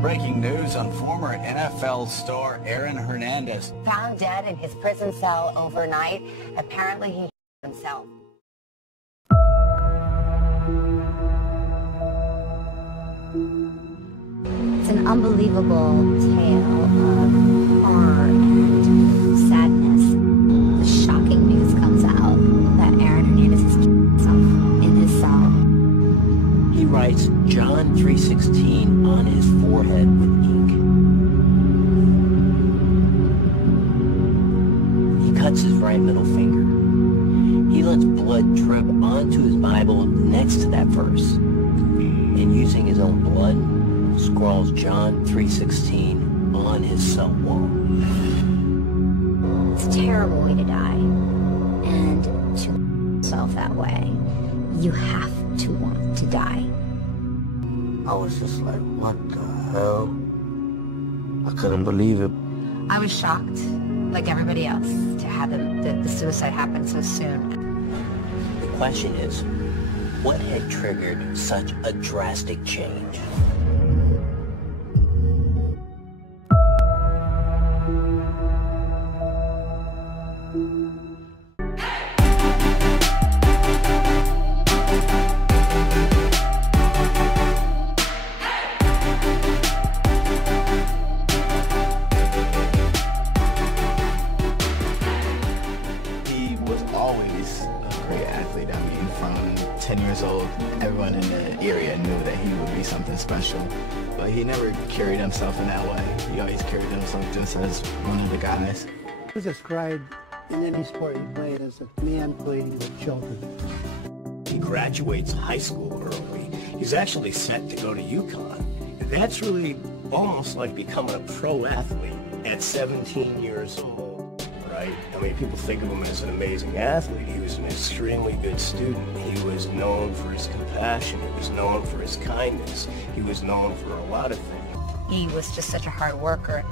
Breaking news on former NFL star Aaron Hernandez. Found dead in his prison cell overnight. Apparently he himself. It's an unbelievable tale of horror and sadness. The shocking news comes out that Aaron Hernandez has killed himself in his cell. He writes John 3:16 on his forehead with ink. He cuts his right middle finger. He lets blood drip onto his Bible next to that verse. And using his own blood, scrawls John 3:16 on his cell wall. It's a terrible way to die. And to yourself that way, you have to want to die. I was just like, what the hell? I couldn't believe it. I was shocked, like everybody else, to have the suicide happen so soon. The question is, what had triggered such a drastic change? Always a great athlete. I mean, from 10 years old, everyone in the area knew that he would be something special. But he never carried himself in that way. He always carried himself just as one of the guys. He was described in any sport he played as a man playing with children. He graduates high school early. He's actually set to go to UConn. And that's really almost like becoming a pro athlete at 17 years old. Right? I mean, people think of him as an amazing athlete. He was an extremely good student. He was known for his compassion. He was known for his kindness. He was known for a lot of things. He was just such a hard worker.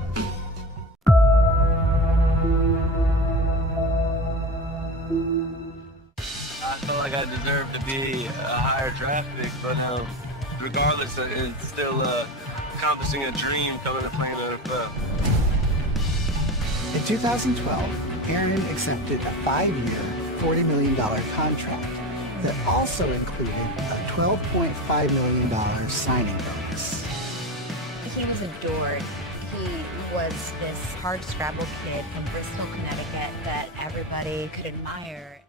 I felt like I deserved to be a higher draft pick, but regardless, it's still accomplishing a dream coming to play in the NFL. In 2012, Aaron accepted a 5-year, $40 million contract that also included a $12.5 million signing bonus. He was adored. He was this hard-scrabble kid from Bristol, Connecticut that everybody could admire.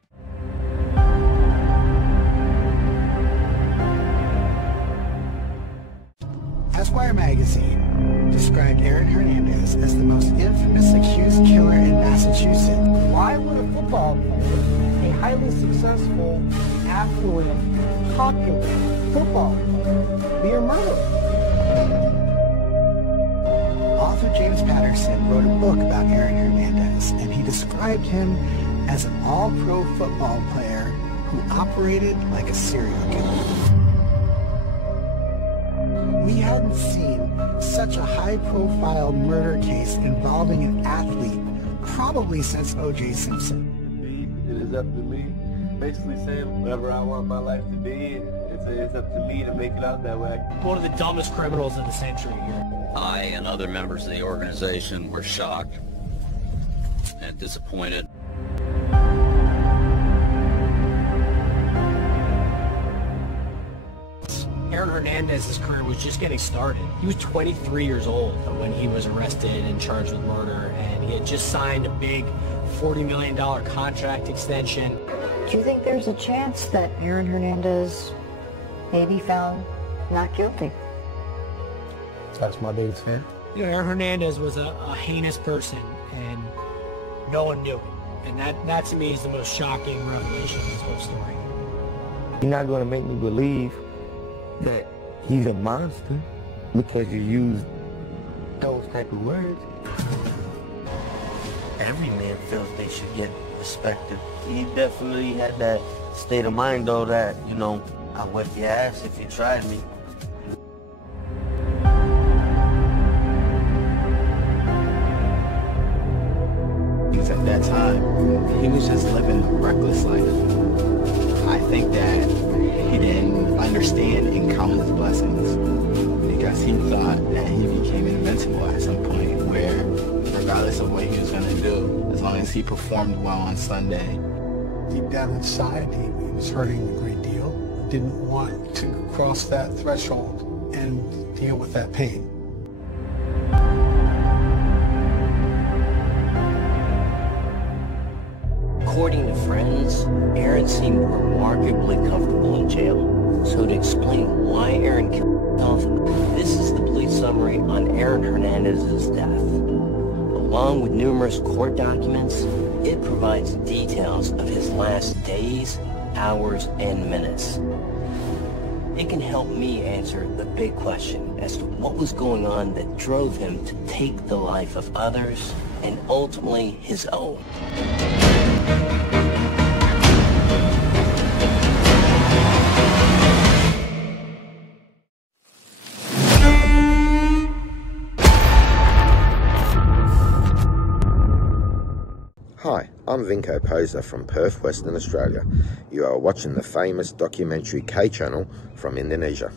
Esquire magazine described Aaron Hernandez as the most infamous accused killer in Massachusetts. Why would a football player, a highly successful, affluent, popular football player, be a murderer? Author James Patterson wrote a book about Aaron Hernandez, and he described him as an all-pro football player who operated like a serial killer. We hadn't seen such a high-profile murder case involving an athlete probably since O.J. Simpson. It is up to me. Basically saying whatever I want my life to be, it's up to me to make it out that way. One of the dumbest criminals of the century here. I and other members of the organization were shocked and disappointed. Aaron Hernandez's career was just getting started. He was 23 years old when he was arrested and charged with murder, and he had just signed a big $40 million contract extension. Do you think there's a chance that Aaron Hernandez may be found not guilty? That's my biggest fear. You know, Aaron Hernandez was a heinous person, and no one knew it. And that to me is the most shocking revelation of this whole story. You're not going to make me believe that he's a monster because you use those type of words. Every man feels they should get respected. He definitely had that state of mind, though, that, you know, I'll whip your ass if you try me. Because at that time, he was just living a reckless life. I think that he didn't understand and count his blessings. because he thought that he became invincible at some point, where regardless of what he was going to do, as long as he performed well on Sunday. Deep down inside, he was hurting a great deal. Didn't want to cross that threshold and deal with that pain. According to friends, Aaron seemed remarkably comfortable in jail. So to explain why Aaron killed himself, this is the police summary on Aaron Hernandez's death. Along with numerous court documents, it provides details of his last days, hours, and minutes. It can help me answer the big question as to what was going on that drove him to take the life of others and ultimately his own. Hi, I'm Vinko Poser from Perth, Western Australia. You are watching the famous documentary K channel from Indonesia.